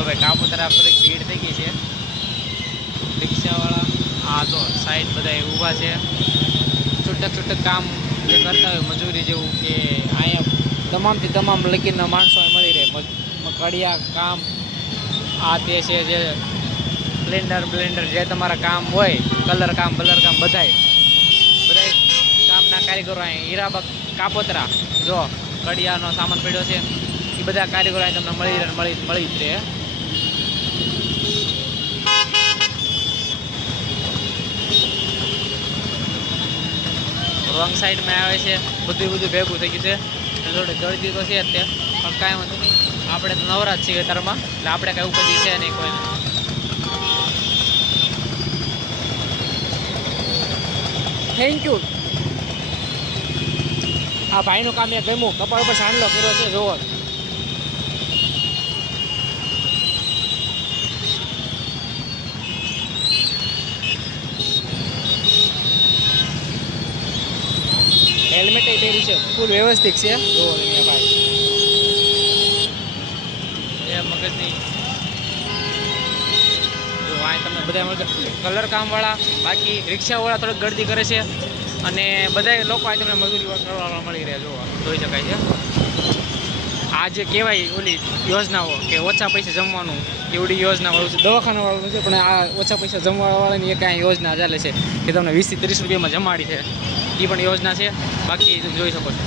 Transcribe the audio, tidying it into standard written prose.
तो भाई कापोतरा पर एक भीड़ थी गई है। रिक्शावाળા आ तो साइड बधाई ऊभा है। छूटक छूटक काम जे करता हो मजूरी जेवू के अँ तमाम थी तमाम लकीरना माणसों मळी रहे। कड़िया काम आ ते छे जे ब्लेंडर ब्लेंडर जे तमारा काम होय कलर काम बलर काम बधाई बधाई कामना कारीगरो अँ हीराबा कापोतरा जो कड़ियानो सामान पड्यो छे ए बधा कारीगरो अँ तमने मळी ज रहे। रोंग साइड में आवे छे बधुं भेगुं थई गयुं छे। थोड़ी गर्दी तो छे अत्यारे पण कांई वांधो नहीं। आपणे तो नवरा ज छीए खेतरमां એટલે આપણે કાંઈ ઉપાધિ છે નહીં કોઈને। Thank you. आ भाईનું કામ એક ગમ્યું કપાળ ઉપર સાંડલો કર્યો છે જોવો। हेलमेट પહેર્યું છે ફૂલ વ્યવસ્થિત છે જોવો તમે ભાઈ એ મગજની જો આ તમને બધા કલર કામવાળા બાકી રિક્ષાવાળા થોડીક ગર્દી કરે છે અને બધા લોકો આ તમને મજૂરી કરવાવાળા મળી રહે જોવા જોઈ શકાય છે। આ જે કહેવાય ઓલી યોજનાઓ કે ઓછા પૈસે જમવાનું એવડી યોજનાવાળું છે દવાખાનાવાળું છે પણ આ ઓછા પૈસા જમવાવાળાની એક આ યોજના ચાલે છે કે તમને 20 થી 30 રૂપિયામાં જમાડી છે। એ પણ યોજના છે બાકી જોઈ શકો છો।